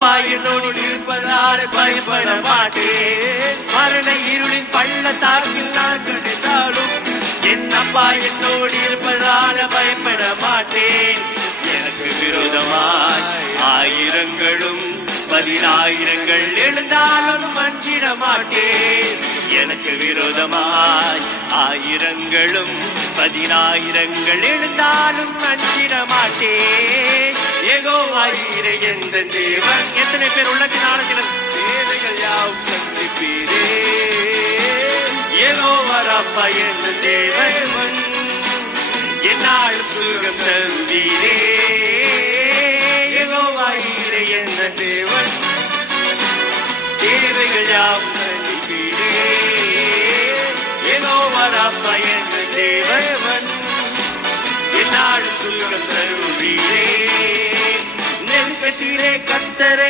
என்னோடு இருப்பதால் பயப்பட மாட்டேன். மரண இருளின் பள்ளத்தாக்கில் நான் கிடைத்தாலும் என்னப்பா என்னோடு இருப்பதால் பயப்பட மாட்டேன். எனக்கு விரோதமாய் ஆயிரங்களும் 10,000 எழுந்தாலும் அஞ்சிட மாட்டேன். எனக்கு விரோதமாய் ஆயிரங்களும் 10,000 எழுந்தாலும் அஞ்சிட மாட்டேன். யெகோவாயிரே எந்த தேவன். எத்தனை பேர் உள்ளத்தினால சில தேவைகள் யாவும் சந்திப்பீரே. யெகோவா ராப்பா எந்த தேவன். என்னாலும் சுகம் தருவீரே. யெகோவாயிரே எந்த தேவன். தேவைகள் யாவும் சந்திப்பீரே. யெகோவா ராப்பா எந்த தேவன். என்னாலும் சுகம் தருவீரே. நெருக்கத்திலே கர்த்தரை